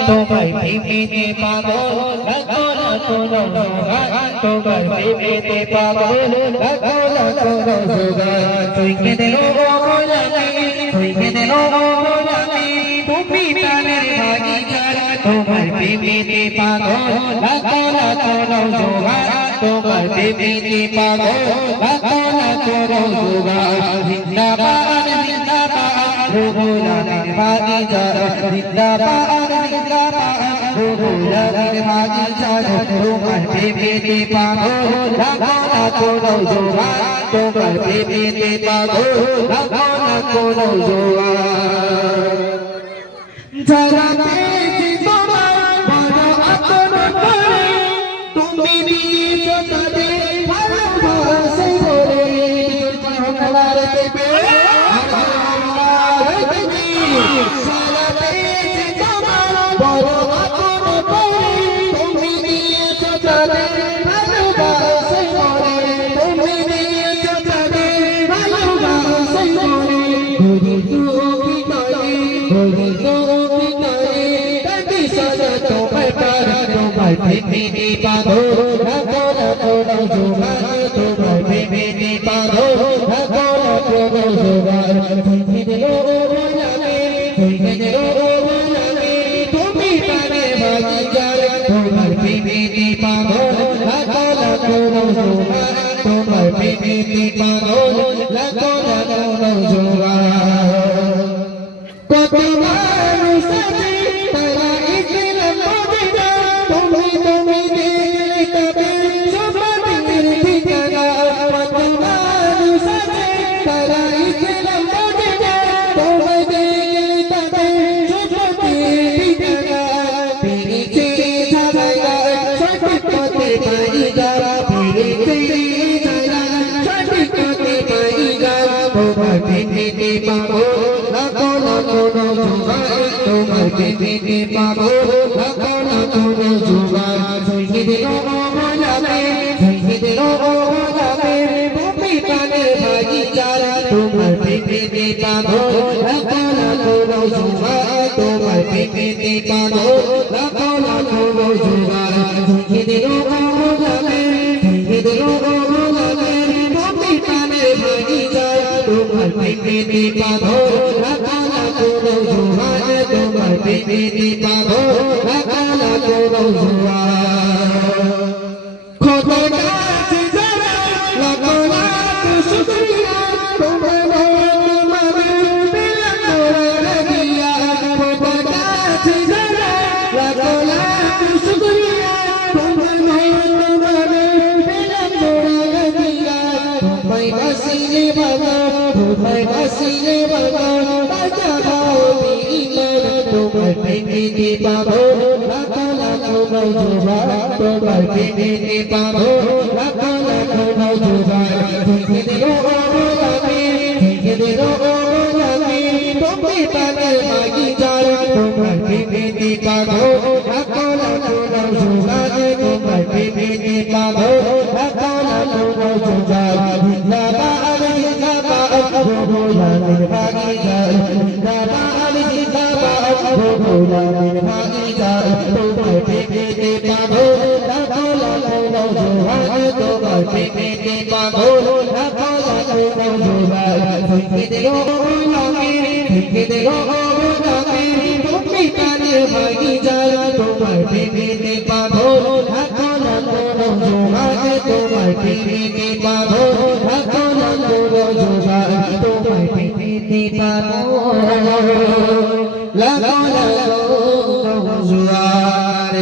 তোমার প্রেমেতে পাগল লাগো না কোনো জোগাড় তোমার প্রেমেতে পাগল লাগো না কোনো জোগাড় তুই কেঁদে তুমি প্রাণের ভাগিদার তোমার প্রেমেতে পাগল লাগো না কোনো জোগাড় তোমার প্রেমেতে পাগল লাগো না কোনো জোগাড় জিন্দাবাদ জিন্দাবাদ রুহুল আমিন ভাগিদার জিন্দাবাদ জিন্দাবাদ রুহুল আমিন ভাগিদার তোমার প্রেমেতে পাগল লাগো না কোনো জোগাড় তোমার প্রেমেতে পাগল লাগো না কোনো জোগাড় যারা পেয়েছি তোমার বড় আপন করে তুমি দিয়েছো তাদের ভালোবাসা করে আমার দেবে যারা পেয়েছি তোমার বড় আপন করে তুমি দিয়েছো তাদের ভালোবাসা করে তুমি দিয়েছো তাদের ভালোবাসা করে তোমার প্রেমেতে পাগল লাগো না কোনো জোগাড় তোমার প্রেমেতে পাগল লাগো না কোনো জোগাড় তুমি দিলো বলাবে তুমি প্রাণের ভাগিদার তোমার প্রেমেতে পাগল লাগো না কোনো জোগাড় তোমার প্রেমেতে পাগল লাগো না কোনো জোগাড় কত মানুষ আছে তারা ইসলাম বোঝে না তুমি দেখলে তবে সমাজের ঠিকানা কত মানুষ আছে তারা ইসলাম বোঝে না তুমি দেখলে তবে সমাজের ঠিকানা পেরেছে ঝামেলা সঠিক পথে পাইগা পেরেছে ঝামেলা সঠিক পথে পাইগা তোমার প্রেমেতে পাগল লাগো না কোনো জোগাড় তোমার প্রেমেতে পাগল লাগো না কোনো জোগাড় তুমি দিলো বলাবে তুমি প্রাণের ভাগিদার তোমার প্রেমেতে পাগল লাগো না কোনো জোগাড় তোমার প্রেমেতে পাগল লাগো না কোনো জোগাড় তুমি দিলো বলাবে তুমি প্রাণের ভাগিদার তোমার প্রেমেতে পাগল লাগো না কোনো জোগাড় তোমার প্রেমেতে পাগল লাগো না কোনো জোগাড় খোদা কাছে যারা লাগো না শুকরিয়া তোমার মানে পেলাম তোরা দিয়া খোদা কাছে যারা লাগো না শুকরিয়া তোমার মানে পেলাম তোরা দিয়া তোমায় বাসিলে বাবা বাজাও বিমান তোমার প্রেমেতে পাগল লাগো না কোনো জোগাড় তোমার প্রেমেতে পাগল লাগো না কোনো জোগাড় তুমি দিলো বলাবে তুমি প্রাণের ভাগিদার তোমার প্রেমেতে পাগল লাগো না কোনো জোগাড় তোমার প্রেমেতে পাগল লাগো না কোনো জোগাড় জিন্দাবাদ জিন্দাবাদ রুহুল আমিন ভাগিদার জিন্দাবাদ জিন্দাবাদ রুহুল আমিন ভাগিদার তোমার প্রেমেতে পাগল লাগো না কোনো জোগাড় তোমার প্রেমেতে পাগল লাগো না কোনো জোগাড় তুমি দিলো বলাবে তুমি প্রাণের ভাগিদার তোমার প্রেমেতে পাগল লাগো না কোনো জোগাড় তোমার প্রেমেতে পাগল লাগো না কোনো জোগাড় তোমার প্রেমেতে পাগল লাগো না কোনো জোগাড়।